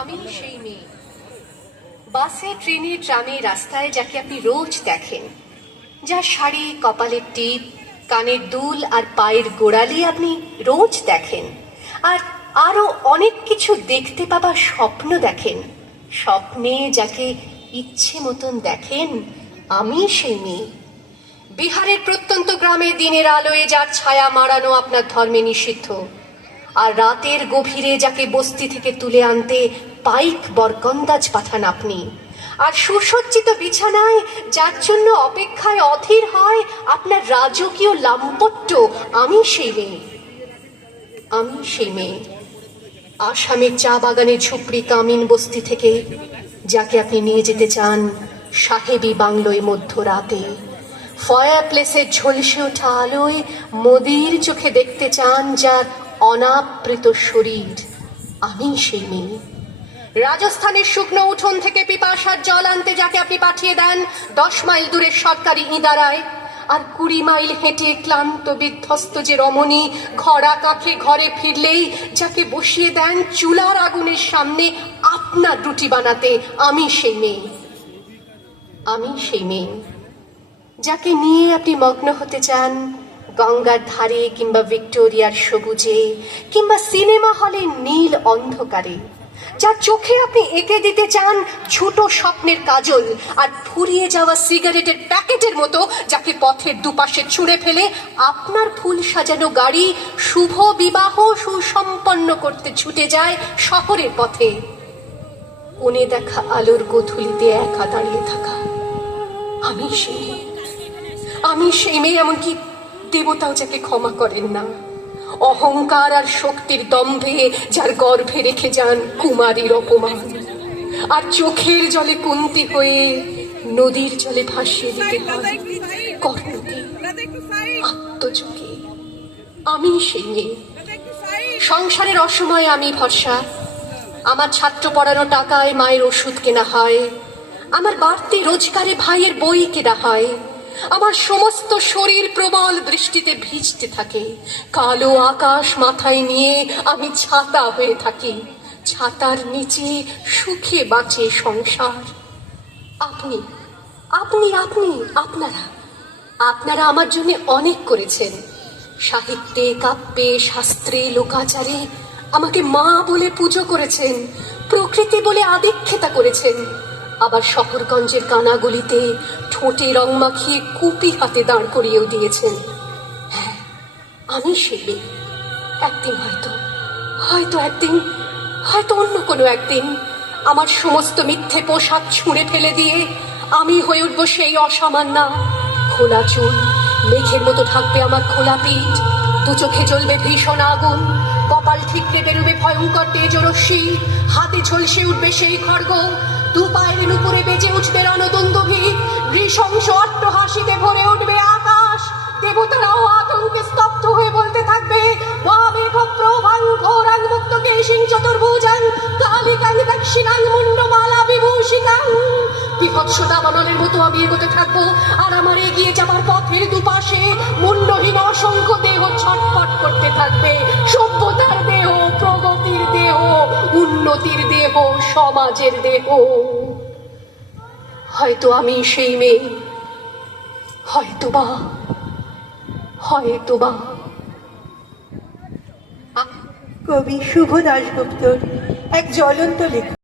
আমি সেই মেয়ে, বাসে, ট্রেনে, ট্রামে, রাস্তায় যাকে আপনি রোজ দেখেন, যার শাড়ি, কপালের টিপ, কানের দুল আর পায়ের গোড়ালি আপনি রোজ দেখেন, আর আরো অনেক কিছু দেখতে পাবার স্বপ্ন দেখেন। স্বপ্নে যাকে ইচ্ছে মতন দেখেন, আমি সেই মেয়ে। বিহারের প্রত্যন্ত গ্রামে দিনের আলোয় যার ছায়া মাড়ানো আপনার ধর্মে নিষিদ্ধ, আর রাতের গভীরে যাকে বস্তি থেকে তুলে আনতে পাইক বরকন্দাজ পাঠান আপনি, আর সুসজ্জিত বিছানায় যার জন্য অপেক্ষায় অধীর হয় আপনার রাজকীয় লাম্পট্য, আমি সেই মেয়ে। আমি সেই মেয়ে। আসামের চা বাগানে ঝুপড়ি কামিন বস্তি থেকে যাকে আপনি নিয়ে যেতে চান সাহেবী বাংলোয় মধ্যরাতে, ফায়ার প্লেসের ঝলসে ওঠা আলোয় মোদির চোখে দেখতে চান যার অনাবৃত শরীর, আমি সেই মেয়ে। রাজস্থানের শুকনো উঠোন থেকে পিপাসার জল আনতে যাকে আপনি পাঠিয়ে দেন 10 মাইল দূরের সরকারি ইদারায়, আর 20 মাইল হেঁটে ক্লান্ত বিধ্বস্ত যে রমণী খরা কাঁখে ঘরে ফিরলেই যাকে বসিয়ে দেন চুলার আগুনের সামনে আপনার রুটি বানাতে, আমি সেই মেয়ে। আমি সেই মেয়ে যাকে নিয়ে আপনি মগ্ন হতে চান গঙ্গার ধারে, কিংবা ভিক্টোরিয়ার সবুজে, কিংবা সিনেমা হলের নীল অন্ধকারে, যার চোখে আপনি এঁকে দিতে চান ছোট স্বপ্নের কাজল, আর ফুরিয়ে যাওয়া সিগারেটের প্যাকেটের মতো যাকে পথের দুপাশে ছুঁড়ে ফেলে আপনার ফুল সাজানো গাড়ি শুভ বিবাহ সুসম্পন্ন করতে ছুটে যায় শহরের পথে। কোণে দেখা আলোর গোধূলিতে একা দাঁড়িয়ে থাকা, আমি সেই মেয়ে। আমি সেই মেয়ে, এমনকি দেবতাও যাকে ক্ষমা করেন না, অহংকার আর শক্তির দম্ভে যার গর্ভে রেখে যান কুমারীর অপমান, আর চোখের জলে কুন্তি হয়ে নদীর জলে ভাসিয়ে দিতে হয় কর্ণকে, আত্মযোগে। আমি সেই মেয়ে। সংসারের অসময়ে আমি ভরসা, আমার ছাত্র পড়ানো টাকায় মায়ের ওষুধ কেনা হয়, আমার বাড়তি রোজগারে ভাইয়ের বই কেনা হয়, আমার সমস্ত শরীর প্রবল বৃষ্টিতে ভিজতে থাকে, কালো আকাশ মাথায় নিয়ে আমি ছাতা হয়ে থাকি, ছাতার নিচে সুখে বাঁচে সংসার। আপনি আপনি আপনি আপনারা আপনারা আমার জন্য অনেক করেছেন। সাহিত্যে, কাব্যে, শাস্ত্রে, লোকাচারে আমাকে মা বলে পুজো করেছেন, প্রকৃতি বলে আদিক্ষেতা করেছেন, আবার শহরগঞ্জের কানাগলিতে ঠোঁটে রং মাখিয়ে কুপি হাতে দাঁড় করিয়েও দিয়েছেন। হ্যাঁ, আমি সেই একদিন হয়তো অন্য কোনো একদিন আমার সমস্ত মিথ্যে পোশাক ছুঁড়ে ফেলে দিয়ে আমি হয়ে উঠবো সেই অসামান্যা। খোলা চুল, মেঘের মতো থাকবে আমার খোলা পিঠ, দু চোখে জ্বলবে ভীষণ আগুন, কপাল ঠিকরে বেরোবে ভয়ঙ্কর তেজরশ্মি, হাতে ঝলসে উঠবে সেই খড়গ, দু পায়ের উপরে বেজে উঠবে রণদুন্দুভি, নৃশংস অট্টহাসিতে ভরে উঠবে আকাশ। দেবতারাও আতঙ্কে স্তব্ধ হয়ে বলতে থাকবে, মহামেঘ প্রভাং ঘোরাং মুক্ত কেশিং চতুর্ভুজাং কালিকাং দক্ষিণাং মুন্ডমালা বিভূষিতাং। বিভৎস দাবানলের মতো আমি এগোতে থাকবো, আর আমার এগিয়ে যাবার পথের দুপাশে মুন্ডহীন অসংখ্য দেহ ছটফট করতে থাকবে। সভ্যতার দেহ, প্রগতির দেহ, উন্নতির দেহ, সমাজের দেহ। হয়তো আমি সেই মেয়ে, হয়তোবা। কবি শুভ দাশগুপ্তর এক জ্বলন্ত লেখা।